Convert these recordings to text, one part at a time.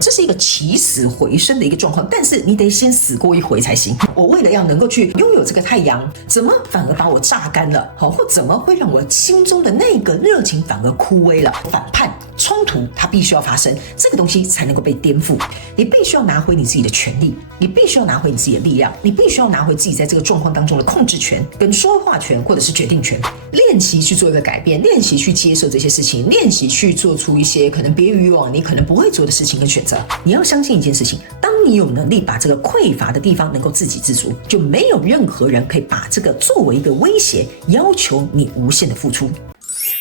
这是一个起死回生的一个状况，但是你得先死过一回才行。我为了要能够去拥有这个太阳，怎么反而把我榨干了？或怎么会让我心中的那个热情反而枯萎了？反叛冲突它必须要发生，这个东西才能够被颠覆。你必须要拿回你自己的权利，你必须要拿回你自己的力量，你必须要拿回自己在这个状况当中的控制权、跟说话权或者是决定权。练习去做一个改变，练习去接受这些事情，练习去做出一些可能别于以往你可能不会做的事情跟选择。你要相信一件事情，当你有能力把这个匮乏的地方能够自给自足，就没有任何人可以把这个作为一个威胁，要求你无限的付出。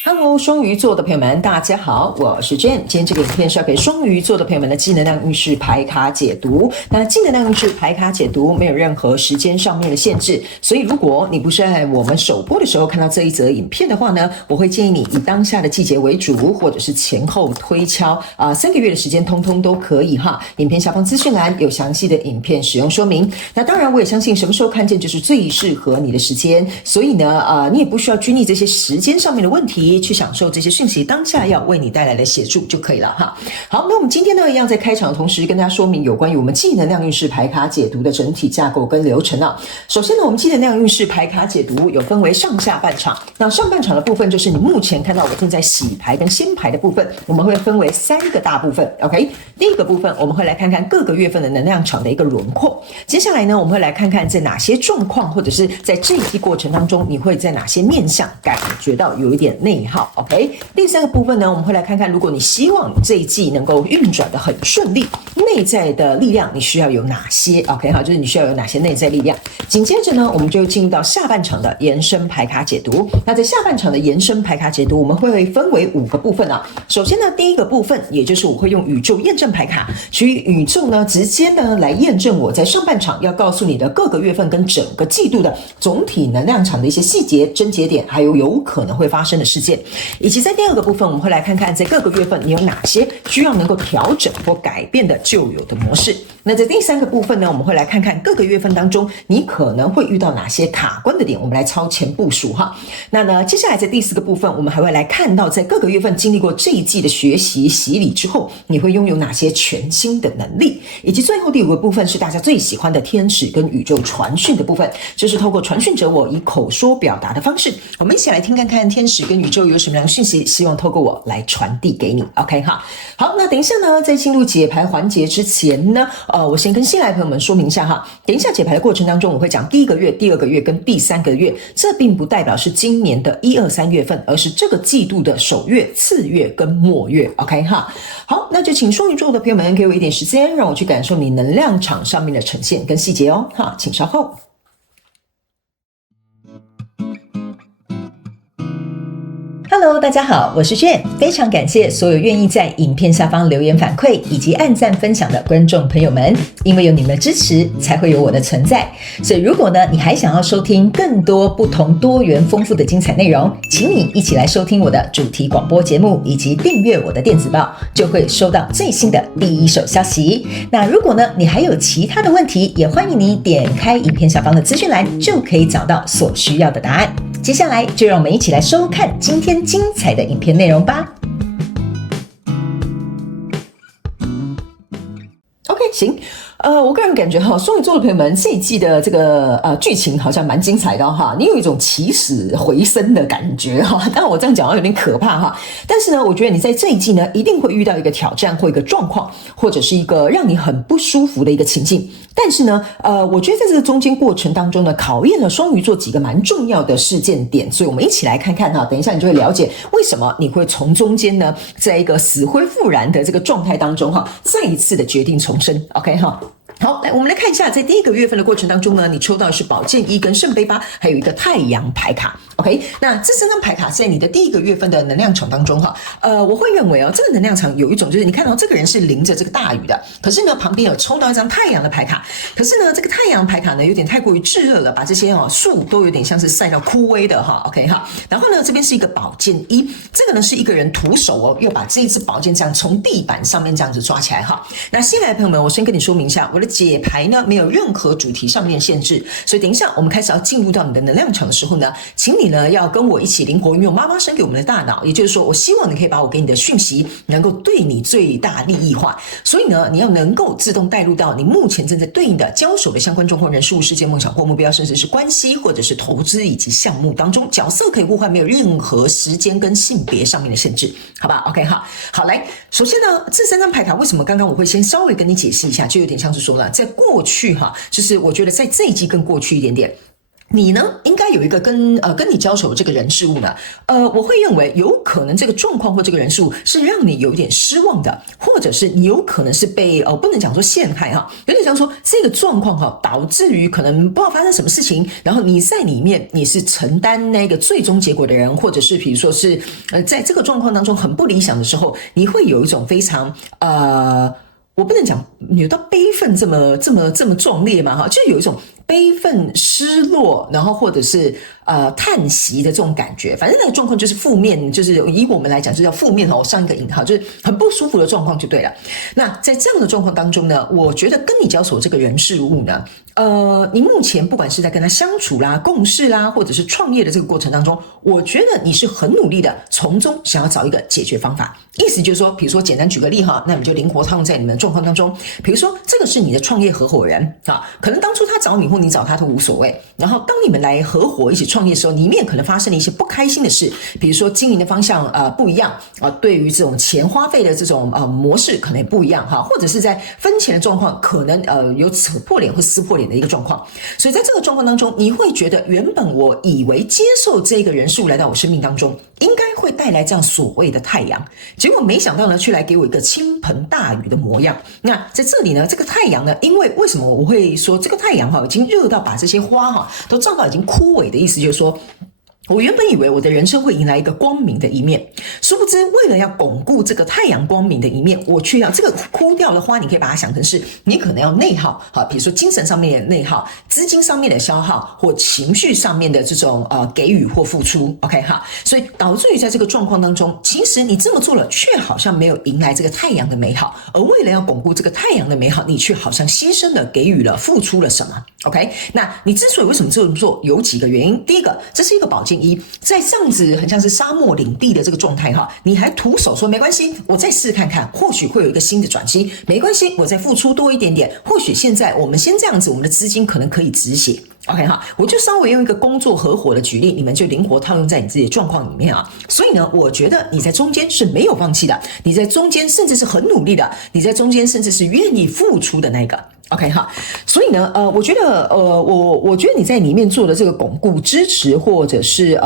Hello， 双鱼座的朋友们，大家好，我是 Jane。今天这个影片是要给双鱼座的朋友们的正能量运势牌卡解读。那正能量运势牌卡解读没有任何时间上面的限制，所以如果你不是在我们首播的时候看到这一则影片的话呢，我会建议你以当下的季节为主，或者是前后推敲3个月的时间，通通都可以哈。影片下方资讯栏有详细的影片使用说明。那当然，我也相信什么时候看见就是最适合你的时间，所以呢，你也不需要拘泥这些时间上面的问题。去享受这些讯息当下要为你带来的协助就可以了哈。好，那我们今天呢，一样在开场的同时跟大家说明有关于我们正能量运势牌卡解读的整体架构跟流程啊。首先呢，我们正能量运势牌卡解读有分为上下半场。那上半场的部分就是你目前看到我正在洗牌跟掀牌的部分，我们会分为3个大部分。OK， 第一个部分我们会来看看各个月份的能量场的一个轮廓。接下来呢，我们会来看看在哪些状况或者是在这一季过程当中，你会在哪些面向感觉到有一点内耗。OK， 第3个部分呢，我们会来看看，如果你希望这一季能够运转的很顺利，内在的力量你需要有哪些 ？OK， 好，就是你需要有哪些内在力量。紧接着呢，我们就进入到下半场的延伸牌卡解读。那在下半场的延伸牌卡解读，我们会分为5个部分啊。首先呢，第一个部分，也就是我会用宇宙验证牌卡，去宇宙呢直接呢来验证我在上半场要告诉你的各个月份跟整个季度的总体能量场的一些细节、症结点，还有可能会发生的事件。以及在第2个部分，我们会来看看在各个月份你有哪些需要能够调整或改变的旧有的模式。那在第3个部分呢，我们会来看看各个月份当中你可能会遇到哪些卡关的点，我们来超前部署哈。那呢，接下来在第4个部分，我们还会来看到在各个月份经历过这一季的学习洗礼之后，你会拥有哪些全新的能力。以及最后第5个部分是大家最喜欢的天使跟宇宙传讯的部分，就是透过传讯者我以口说表达的方式，我们一起来听看看天使跟宇宙有什么样的讯息，希望透过我来传递给你。 OK 哈，好，那等一下呢，在进入解牌环节之前呢，我先跟新来的朋友们说明一下哈。等一下解牌的过程当中，我会讲第1个月、第2个月跟第3个月，这并不代表是今年的1、2、3月份，而是这个季度的首月、次月跟末月。OK 哈，好，那就请双鱼座的朋友们给我一点时间，让我去感受你能量场上面的呈现跟细节哦。哈，请稍后。Hello， 大家好，我是 Jane， 非常感谢所有愿意在影片下方留言反馈以及按赞分享的观众朋友们，因为有你们的支持，才会有我的存在。所以如果呢，你还想要收听更多不同多元丰富的精彩内容，请你一起来收听我的主题广播节目，以及订阅我的电子报，就会收到最新的第一手消息。那如果呢，你还有其他的问题，也欢迎你点开影片下方的资讯栏，就可以找到所需要的答案。接下来就让我们一起来收看今天精彩的影片内容吧。OK， 行。我个人感觉哈，双鱼座的朋友们，这一季的这个剧情好像蛮精彩的哈，你有一种起死回生的感觉哈。当然我这样讲有点可怕哈，但是呢，我觉得你在这一季呢，一定会遇到一个挑战或一个状况，或者是一个让你很不舒服的一个情境。但是呢，我觉得在这个中间过程当中呢，考验了双鱼座几个蛮重要的事件点，所以我们一起来看看哈。等一下你就会了解为什么你会从中间呢，在一个死灰复燃的这个状态当中哈，再一次的决定重生。OK 哈。好，来我们来看一下，在第1个月份的过程当中呢，你抽到的是宝剑1跟圣杯8，还有一个太阳牌卡。OK， 那这3张牌卡在你的第1个月份的能量场当中哈，我会认为这个能量场有一种就是你看到这个人是淋着这个大雨的，可是呢旁边有抽到一张太阳的牌卡，可是呢这个太阳牌卡呢有点太过于炙热了，把这些树都有点像是晒到枯萎的哈。OK 哈，然后呢这边是一个宝剑1，这个呢是一个人徒手又把这一支宝剑这样从地板上面这样子抓起来哈。那新来的朋友们，我先跟你说明一下，我的解牌呢没有任何主题上面限制，所以等一下我们开始要进入到你的能量场的时候呢，请你呢要跟我一起灵活运用妈妈生给我们的大脑，也就是说，我希望你可以把我给你的讯息能够对你最大利益化。所以呢，你要能够自动带入到你目前正在对应的交手的相关状况、人事物、事件、梦想或目标，甚至是关系或者是投资以及项目当中，角色可以互换，没有任何时间跟性别上面的限制，好吧 ？OK 好，来，首先呢，这3张牌卡为什么刚刚我会先稍微跟你解释一下，就有点像是说呢，在过去就是我觉得在这一季更过去一点点。你呢，应该有一个跟你交手的这个人事物呢，我会认为有可能这个状况或这个人事物是让你有点失望的，或者是你有可能是被不能讲说陷害有点像说这个状况导致于可能不知道发生什么事情，然后你在里面你是承担那个最终结果的人，或者是比如说是在这个状况当中很不理想的时候，你会有一种非常我不能讲有到悲愤这么壮烈嘛就有一种悲愤、失落，然后或者是叹息的这种感觉，反正那个状况就是负面，就是以我们来讲就叫负面上一个引号，就是很不舒服的状况就对了。那在这样的状况当中呢，我觉得跟你交手这个人事物呢，你目前不管是在跟他相处啦、共事啦，或者是创业的这个过程当中，我觉得你是很努力的，从中想要找一个解决方法。意思就是说，比如说简单举个例那你就灵活套用在你们的状况当中。比如说这个是你的创业合伙人可能当初他找你或你找他都无所谓，然后当你们来合伙一起创业的时候，里面可能发生了一些不开心的事，比如说经营的方向不一样对于这种钱花费的这种模式可能也不一样或者是在分钱的状况可能有扯破脸或撕破脸的一个状况。所以在这个状况当中，你会觉得原本我以为接受这个人事物来到我生命当中应该会带来这样所谓的太阳，结果没想到呢却来给我一个倾盆大雨的模样。那在这里呢，这个太阳呢，因为为什么我会说这个太阳已经热到把这些花都照到已经枯萎的意思，就是说我原本以为我的人生会迎来一个光明的一面，殊不知为了要巩固这个太阳光明的一面，我却要这个枯掉的花，你可以把它想成是你可能要内耗比如说精神上面的内耗、资金上面的消耗或情绪上面的这种给予或付出 OK 所以导致于在这个状况当中，其实你这么做了却好像没有迎来这个太阳的美好，而为了要巩固这个太阳的美好，你却好像牺牲了、给予了、付出了什么 OK。 那你之所以为什么这么做，有几个原因。第一个，这是一个保健一，在这样子很像是沙漠领地的这个状态你还徒手说没关系，我再试看看，或许会有一个新的转机，没关系，我再付出多一点点，或许现在我们先这样子，我们的资金可能可以止血 OK 我就稍微用一个工作合伙的举例，你们就灵活套用在你自己的状况里面所以呢，我觉得你在中间是没有放弃的，你在中间甚至是很努力的，你在中间甚至是愿意付出的那个OK 所以呢，我觉得我觉得你在里面做的这个巩固、支持，或者是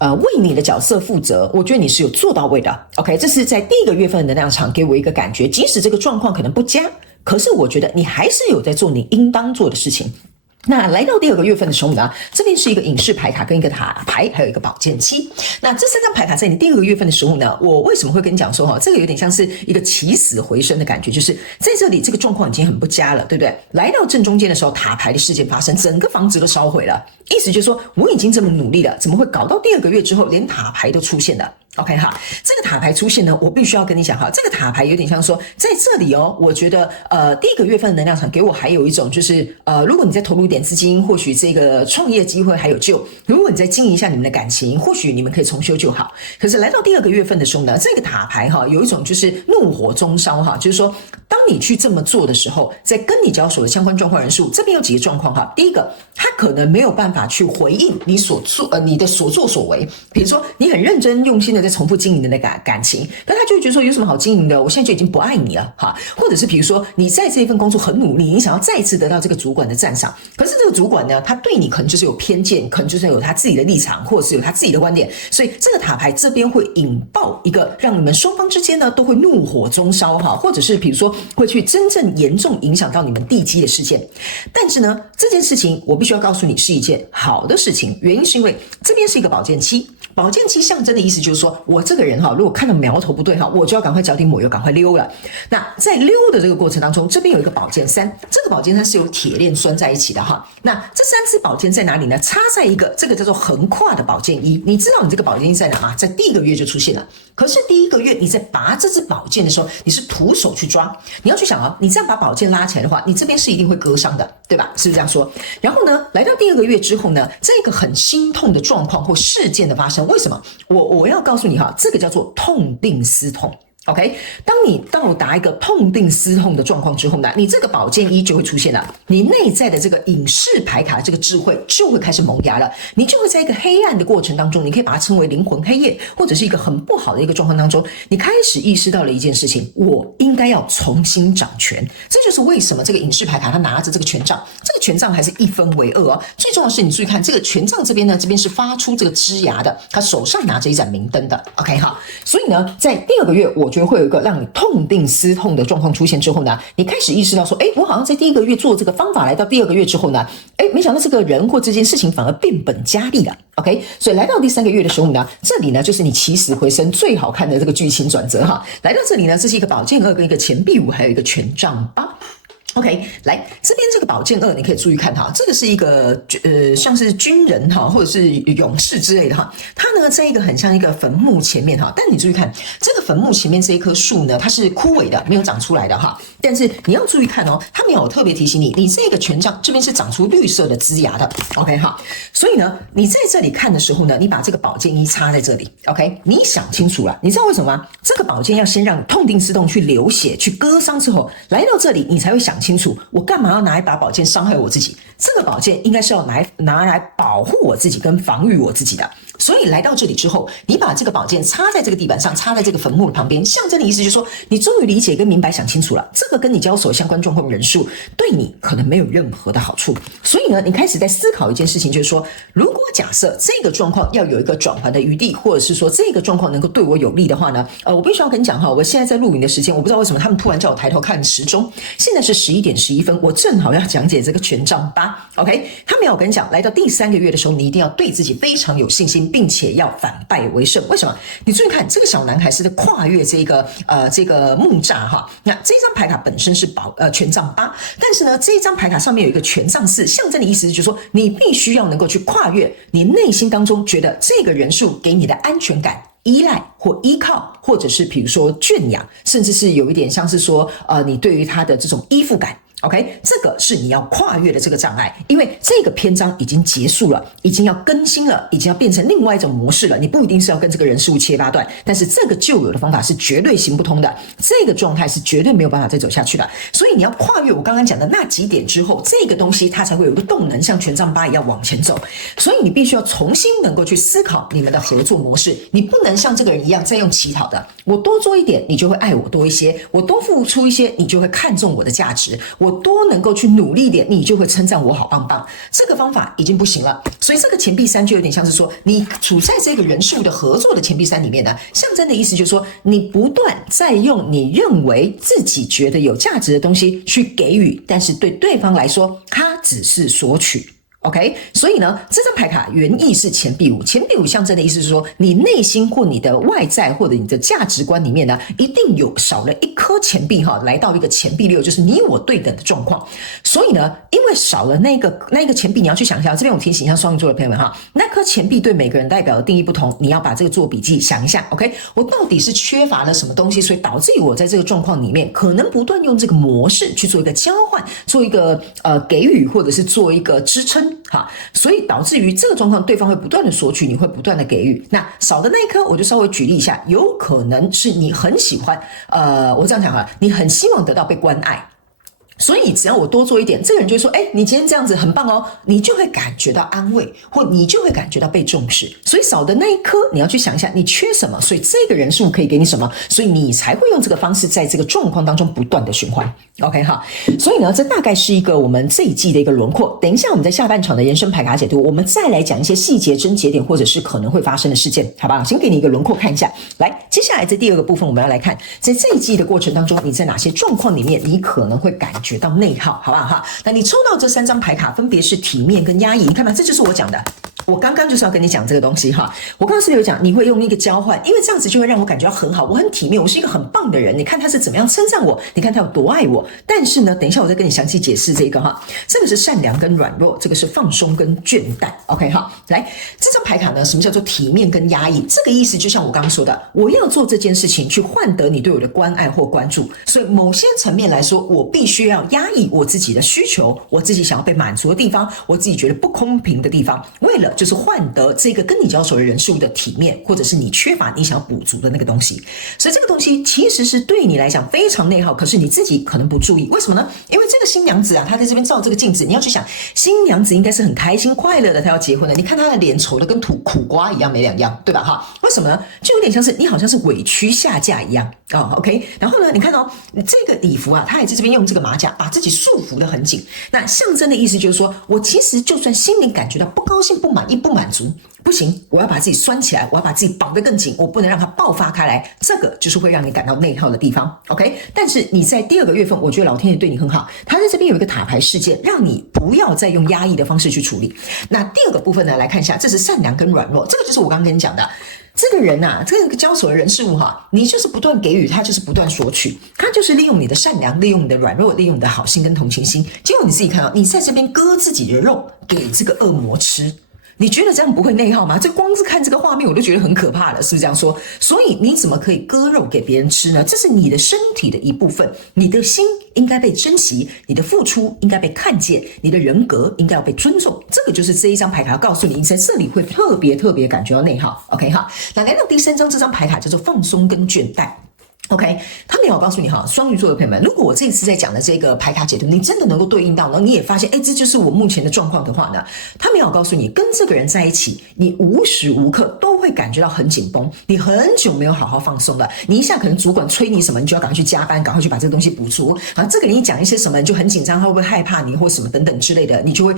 为你的角色负责，我觉得你是有做到位的 OK。 这是在第一个月份的能量场给我一个感觉，即使这个状况可能不佳，可是我觉得你还是有在做你应当做的事情。那来到第2个月份的时候呢，这边是一个隐士牌卡跟一个塔牌，还有一个宝剑七。那这3张牌卡在你第2个月份的时候呢，我为什么会跟你讲说这个有点像是一个起死回生的感觉，就是在这里这个状况已经很不佳了，对不对？来到正中间的时候，塔牌的事件发生，整个房子都烧毁了，意思就是说我已经这么努力了，怎么会搞到第2个月之后连塔牌都出现了OK 这个塔牌出现呢，我必须要跟你讲这个塔牌有点像说在这里我觉得第1个月份的能量场给我还有一种就是如果你再投入一点资金，或许这个创业机会还有救，如果你再经营一下你们的感情，或许你们可以重修旧好。可是来到第2个月份的时候呢，这个塔牌有一种就是怒火中烧就是说当你去这么做的时候，在跟你交手的相关状况人数这边有几个状况第一个，他可能没有办法去回应你你的所作所为，比如说你很认真用心的在重复经营的那个感情，但他就会觉得说有什么好经营的，我现在就已经不爱你了或者是比如说你在这一份工作很努力，你想要再次得到这个主管的赞赏，可是这个主管呢，他对你可能就是有偏见，可能就是有他自己的立场，或者是有他自己的观点，所以这个塔牌这边会引爆一个让你们双方之间呢都会怒火中烧或者是比如说会去真正严重影响到你们地基的事件。但是呢，这件事情我必须要告诉你是一件好的事情，原因是因为这边是一个宝剑七，宝剑七象征的意思就是说我这个人如果看到苗头不对我就要赶快脚底抹油赶快溜了。那在溜的这个过程当中，这边有一个宝剑三，这个宝剑三是有铁链拴在一起的那这3支宝剑在哪里呢？插在一个这个叫做横跨的宝剑一，你知道你这个宝剑一在哪吗？在第1个月就出现了。可是第一个月你在拔这支宝剑的时候，你是徒手去抓，你要去想你这样把宝剑拉起来的话，你这边是一定会割伤的，对吧？是不是这样说？然后呢，来到第二个月之后呢，这个很心痛的状况或事件的发生，为什么？我要告诉你这个叫做痛定思痛。OK， 当你到达一个痛定思痛的状况之后呢，你这个宝剑一就会出现了，你内在的这个隐士牌卡这个智慧就会开始萌芽了，你就会在一个黑暗的过程当中，你可以把它称为灵魂黑夜，或者是一个很不好的一个状况当中，你开始意识到了一件事情，我应该要重新掌权。这就是为什么这个隐士牌卡他拿着这个权杖，这个权杖还是一分为二最重要的是你注意看这个权杖这边呢，这边是发出这个枝芽的，他手上拿着一盏明灯的。OK 好，所以呢，在第二个月我觉得会有一个让你痛定思痛的状况出现之后呢，你开始意识到说，我好像在第一个月做这个方法，来到第二个月之后呢，没想到这个人或这件事情反而变本加厉了。OK， 所以来到第三个月的时候呢，这里呢就是你起死回生最好看的这个剧情转折来到这里呢，这是一个宝剑2跟一个钱币5，还有一个权杖8。OK， 来这边这个宝剑2，你可以注意看这个是一个像是军人或者是勇士之类的它呢在一个很像一个坟墓前面但你注意看这个坟墓前面这一棵树呢，它是枯萎的，没有长出来的但是你要注意看它没有特别提醒你，你这个权杖这边是长出绿色的枝芽的。OK 所以呢，你在这里看的时候呢，你把这个宝剑1插在这里。OK， 你想清楚了，你知道为什么吗？这个宝剑要先让你痛定思痛，去流血，去割伤之后，来到这里你才会想清楚，我干嘛要拿一把宝剑伤害我自己？这个宝剑应该是要拿来保护我自己跟防御我自己的。所以来到这里之后，你把这个宝剑插在这个地板上，插在这个坟墓的旁边，象征的意思就是说，你终于理解跟明白想清楚了，这个跟你交手相关状况人数对你可能没有任何的好处。所以呢，你开始在思考一件事情，就是说，如果假设这个状况要有一个转圜的余地，或者是说这个状况能够对我有利的话呢，我必须要跟你讲我现在在录影的时间，我不知道为什么他们突然叫我抬头看时钟，现在是11点11分，我正好要讲解这个权杖8。OK， 他们要跟你讲，来到第3个月的时候，你一定要对自己非常有信心，并且要反败为胜。为什么？你注意看，这个小男孩是在跨越这个木栅那这张牌卡本身是权杖8，但是呢，这一张牌卡上面有一个权杖4，象征的意思就是说，你必须要能够去跨越你内心当中觉得这个人数给你的安全感、依赖或依靠，或者是比如说圈养，甚至是有一点像是说你对于他的这种依附感。OK， 这个是你要跨越的这个障碍，因为这个篇章已经结束了，已经要更新了，已经要变成另外一种模式了。你不一定是要跟这个人事物切八段，但是这个旧有的方法是绝对行不通的，这个状态是绝对没有办法再走下去的。所以你要跨越我刚刚讲的那几点之后，这个东西它才会有一个动能，像权杖8一样往前走。所以你必须要重新能够去思考你们的合作模式，你不能像这个人一样再用乞讨的，我多做一点，你就会爱我多一些；我多付出一些，你就会看重我的价值；我多能够去努力一点，你就会称赞我好棒棒。这个方法已经不行了，所以这个钱币3就有点像是说，你处在这个人事物的合作的钱币3里面呢，象征的意思就是说，你不断在用你认为自己觉得有价值的东西去给予，但是对对方来说，他只是索取。OK， 所以呢，这张牌卡原意是钱币5，钱币5象征的意思是说，你内心或你的外在或者你的价值观里面呢，一定有少了一颗钱币来到一个钱币6，就是你我对等的状况。所以呢，因为少了那个钱币，你要去想一下，这边我提醒一下双鱼座的朋友们那颗钱币对每个人代表的定义不同，你要把这个做笔记想一下。OK， 我到底是缺乏了什么东西，所以导致于我在这个状况里面，可能不断用这个模式去做一个交换，做一个给予，或者是做一个支撑。所以导致于这个状况，对方会不断的索取，你会不断的给予。那少的那一颗，我就稍微举例一下，有可能是你很喜欢，我这样讲你很希望得到被关爱。所以只要我多做一点，这个人就会说，你今天这样子很棒哦，你就会感觉到安慰，或你就会感觉到被重视。所以少的那一颗，你要去想一下你缺什么，所以这个人数可以给你什么，所以你才会用这个方式在这个状况当中不断的循环。OK 所以呢，这大概是一个我们这一季的一个轮廓。等一下我们在下半场的人生牌卡解读，我们再来讲一些细节、症结点，或者是可能会发生的事件，好不好？先给你一个轮廓看一下。来，接下来在第2个部分，我们要来看，在这一季的过程当中，你在哪些状况里面，你可能会感觉到内耗，好不好？那你抽到这3张牌卡，分别是体面跟压抑，你看吧，这就是我讲的。我刚刚就是要跟你讲这个东西哈。我刚刚是有讲你会用一个交换，因为这样子就会让我感觉到很好，我很体面，我是一个很棒的人。你看他是怎么样称赞我，你看他有多爱我。但是呢，等一下我再跟你详细解释这个哈。这个是善良跟软弱，这个是放松跟倦怠。OK 哈，来这张牌卡呢，什么叫做体面跟压抑？这个意思就像我刚刚说的，我要做这件事情去换得你对我的关爱或关注，所以某些层面来说，我必须要压抑我自己的需求，我自己想要被满足的地方，我自己觉得不公平的地方，为了就是换得这个跟你交手的人事物的体面，或者是你缺乏你想要补足的那个东西。所以这个东西其实是对你来讲非常内耗，可是你自己可能不注意。为什么呢？因为这个新娘子啊，她在这边照这个镜子，你要去想，新娘子应该是很开心快乐的，她要结婚了。你看她的脸丑的跟苦瓜一样没两样，对吧？哈，为什么呢？就有点像是你好像是委屈下嫁一样哦。OK， 然后呢，你看哦，这个礼服啊，她也在这边用这个马甲把自己束缚得很紧。那象征的意思就是说，我其实就算心里感觉到不高兴、不满意、不满足，不行，我要把自己拴起来，我要把自己绑得更紧，我不能让它爆发开来。这个就是会让你感到内耗的地方。OK， 但是你在第二个月份，我觉得老天爷对你很好，他在这边有一个塔牌事件，让你不要再用压抑的方式去处理。那第二个部分呢，来看一下，这是善良跟软弱，这个就是我刚刚跟你讲的。这个人啊，这个交手的人事物哈，你就是不断给予，他就是不断索取，他就是利用你的善良，利用你的软弱，利用你的好心跟同情心。结果你自己看到，你在这边割自己的肉给这个恶魔吃。你觉得这样不会内耗吗？这光是看这个画面我都觉得很可怕了，是不是这样说？所以你怎么可以割肉给别人吃呢？这是你的身体的一部分，你的心应该被珍惜，你的付出应该被看见，你的人格应该要被尊重。这个就是这一张牌卡要告诉你，你在这里会特别感觉到内耗。OK 哈，那来到第三张，这张牌卡叫做放松跟倦怠。OK， 他没有告诉你哈，双鱼座的朋友们，如果我这一次在讲的这个牌卡解读，你真的能够对应到呢，你也发现，这就是我目前的状况的话呢，他没有告诉你，跟这个人在一起，你无时无刻都会感觉到很紧绷，你很久没有好好放松了，你一下可能主管催你什么，你就要赶快去加班，赶快去把这个东西补足，啊，这个人一讲一些什么，你就很紧张，他会不会害怕你或什么等等之类的，你就会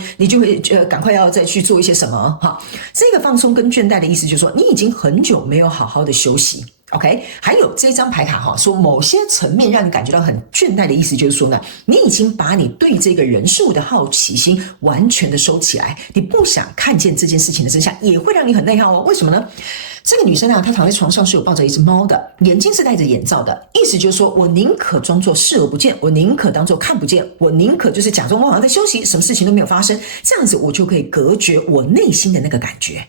赶快要再去做一些什么哈。这个放松跟倦怠的意思就是说，你已经很久没有好好的休息。OK， 还有这张牌卡哈，说某些层面让你感觉到很倦怠的意思，就是说呢，你已经把你对这个人事物的好奇心完全的收起来，你不想看见这件事情的真相，也会让你很内耗哦。为什么呢？这个女生啊，她躺在床上是有抱着一只猫的，眼睛是戴着眼罩的，意思就是说我宁可装作视而不见，我宁可当作看不见，我宁可就是假装我好像在休息，什么事情都没有发生，这样子我就可以隔绝我内心的那个感觉。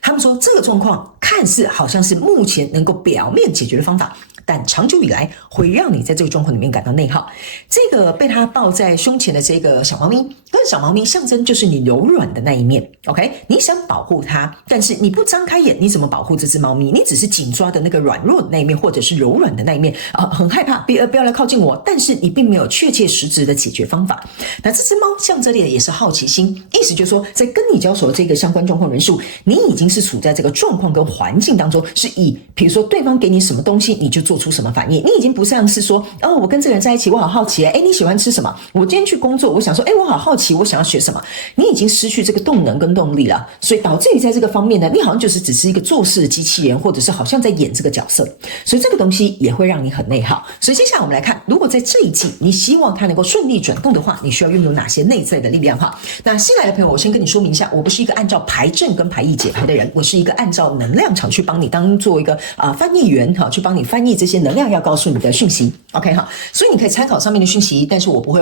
他们说这个状况看似好像是目前能够表面解决的方法，但长久以来会让你在这个状况里面感到内耗。这个被他抱在胸前的这个小猫咪，跟小猫咪象征就是你柔软的那一面。OK， 你想保护它，但是你不张开眼，你怎么保护这只猫咪？你只是紧抓的那个软弱的那一面，或者是柔软的那一面很害怕，不要来靠近我，但是你并没有确切实质的解决方法。那这只猫象征的也是好奇心，意思就是说，在跟你交手的这个相关状况人数，你已经是处在这个状况跟环境当中，是以比如说对方给你什么东西，你就做出什么反应。你已经不像是说，我跟这个人在一起，我好好奇，你喜欢吃什么？我今天去工作，我想说，我好好奇，我想要学什么？你已经失去这个动能跟动力了，所以导致于在这个方面呢，你好像就是只是一个做事的机器人，或者是好像在演这个角色，所以这个东西也会让你很内耗。所以接下来我们来看，如果在这一季你希望它能够顺利转动的话，你需要拥有哪些内在的力量哈？那新来的朋友，我先跟你说明一下，我不是一个按照牌阵跟牌意解牌的人，我是一个按照能量场去帮你当做一个翻译员哈，去帮你翻译这些能量要告诉你的讯息。OK 哈，所以你可以参考上面的讯息，但是我不会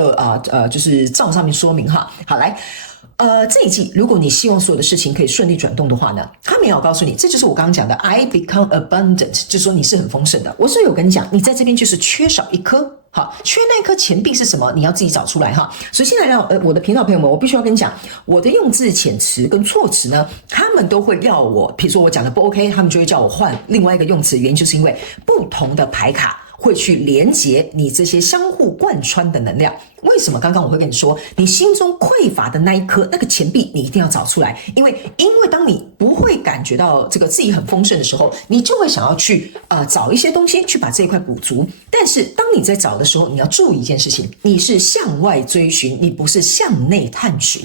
就是照上面说明哈。好，来。这一季如果你希望所有的事情可以顺利转动的话呢，他没有告诉你，这就是我刚刚讲的 I become abundant， 就是说你是很丰盛的。我是有跟你讲，你在这边就是缺少一颗，好，缺那颗钱币是什么？你要自己找出来哈。所以现在让我的频道朋友们，我必须要跟你讲，我的用字遣词跟措辞呢，他们都会要我，比如说我讲的不 OK， 他们就会叫我换另外一个用词，原因就是因为不同的牌卡会去连接你这些相互贯穿的能量。为什么刚刚我会跟你说，你心中匮乏的那一颗那个钱币，你一定要找出来，因为当你不会感觉到这个自己很丰盛的时候，你就会想要去找一些东西去把这一块补足。但是当你在找的时候，你要注意一件事情，你是向外追寻，你不是向内探寻。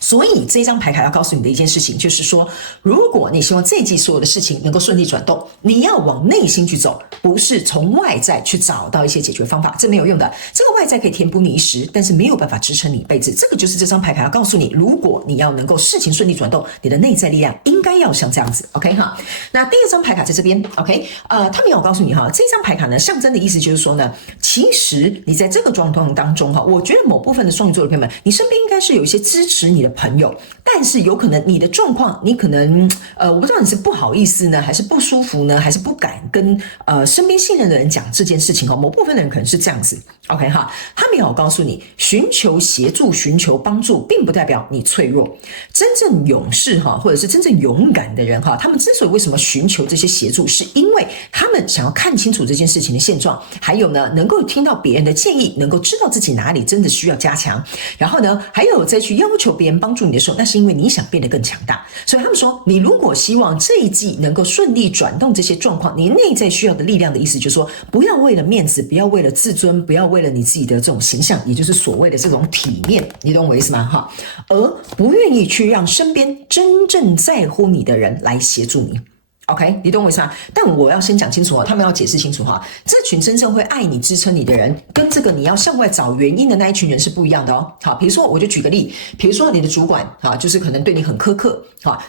所以这张牌卡要告诉你的一件事情，就是说，如果你希望这一季所有的事情能够顺利转动，你要往内心去走，不是从外在去找到一些解决方法，这没有用的。这个外在可以填补你一时，但是没有办法支撑你一辈子。这个就是这张牌卡要告诉你，如果你要能够事情顺利转动，你的内在力量应该要像这样子 ，OK 哈。那第二张牌卡在这边 ，OK，他们要告诉你哈，这张牌卡呢象征的意思就是说呢，其实你在这个状况当中哈，我觉得某部分的双鱼座的朋友们，你身边应该是有一些支持你的朋友，但是有可能你的状况，你可能我不知道你是不好意思呢，还是不舒服呢，还是不敢跟身边信任的人讲这件事情哈。某部分的人可能是这样子 ，OK 哈。他们要告诉你，寻求协助、寻求帮助，并不代表你脆弱。真正勇士哈，或者是真正勇敢的人哈，他们之所以为什么寻求这些协助，是因为他们想要看清楚这件事情的现状，还有呢，能够听到别人的建议，能够知道自己哪里真的需要加强，然后呢，还有再去要求别人帮助你的时候，那是因为你想变得更强大。所以他们说，你如果希望这一季能够顺利转动这些状况，你内在需要的力量的意思就是说，不要为了面子，不要为了自尊，不要为了你自己的这种形象，也就是所谓的这种体面，你懂我意思吗？哈，而不愿意去让身边真正在乎你的人来协助你。OK， 你懂我意思吗？但我要先讲清楚他们要解释清楚这群真正会爱你、支撑你的人，跟这个你要向外找原因的那一群人是不一样的哦。好，比如说我就举个例，比如说你的主管就是可能对你很苛刻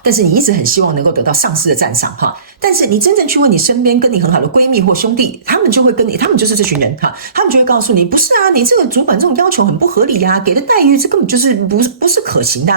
但是你一直很希望能够得到上司的赞赏但是你真正去问你身边跟你很好的闺蜜或兄弟，他们就会跟你，他们就是这群人他们就会告诉你，不是啊，你这个主管这种要求很不合理啊，给的待遇这根本就是不是可行的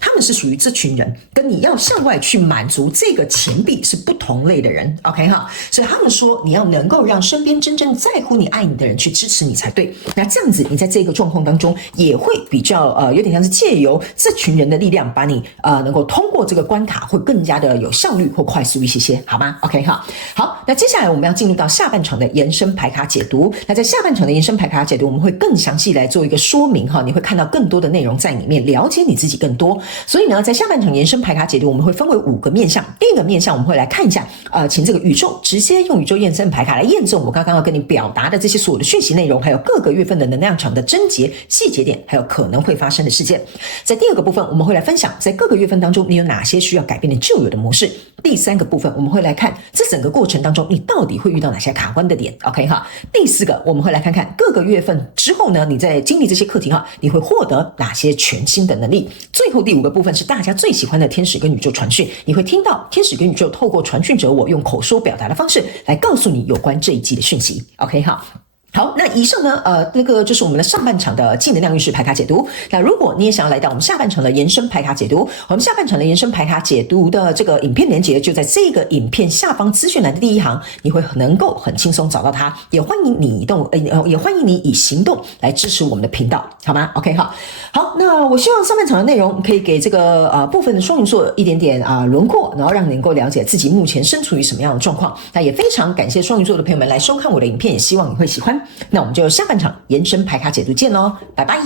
他们是属于这群人，跟你要向外去满足这个钱币是不同类的人 ，OK 所以他们说你要能够让身边真正在乎你、爱你的人去支持你才对。那这样子，你在这个状况当中也会比较有点像是借由这群人的力量，把你能够通过这个关卡，会更加的有效率或快速一些。好吗 ？OK 好，那接下来我们要进入到下半场的延伸牌卡解读。那在下半场的延伸牌卡解读，我们会更详细来做一个说明你会看到更多的内容在里面，了解你自己更多。所以呢，在下半场延伸牌卡解读，我们会分为5个面向。第一个面向，我们会来看一下，请这个宇宙直接用宇宙验证牌卡来验证我刚刚要跟你表达的这些所有的讯息内容，还有各个月份的能量场的症结、细节点，还有可能会发生的事件。在第二个部分，我们会来分享在各个月份当中，你有哪些需要改变的旧有的模式。第3个部分，我们会来看这整个过程当中你到底会遇到哪些卡关的点 ，OK 第4个，我们会来看看各个月份之后呢，你在经历这些课题你会获得哪些全新的能力。最后第5个部分是大家最喜欢的天使跟宇宙传讯，你会听到天使跟宇宙透过传讯者我用口说表达的方式来告诉你有关这一季的讯息 ，OK 好，那以上呢，那个就是我们的上半场的净能量运势牌卡解读。那如果你也想要来到我们下半场的延伸牌卡解读，我们下半场的延伸牌卡解读的这个影片连结就在这个影片下方资讯栏的第1行，你会能够很轻松找到它。也欢迎你也欢迎你以行动来支持我们的频道，好吗 ？OK 好，那我希望上半场的内容可以给这个部分的双鱼座一点点轮廓，然后让你能够了解自己目前身处于什么样的状况。那也非常感谢双鱼座的朋友们来收看我的影片，也希望你会喜欢。那我们就下半场延伸牌卡解读见咯，拜拜。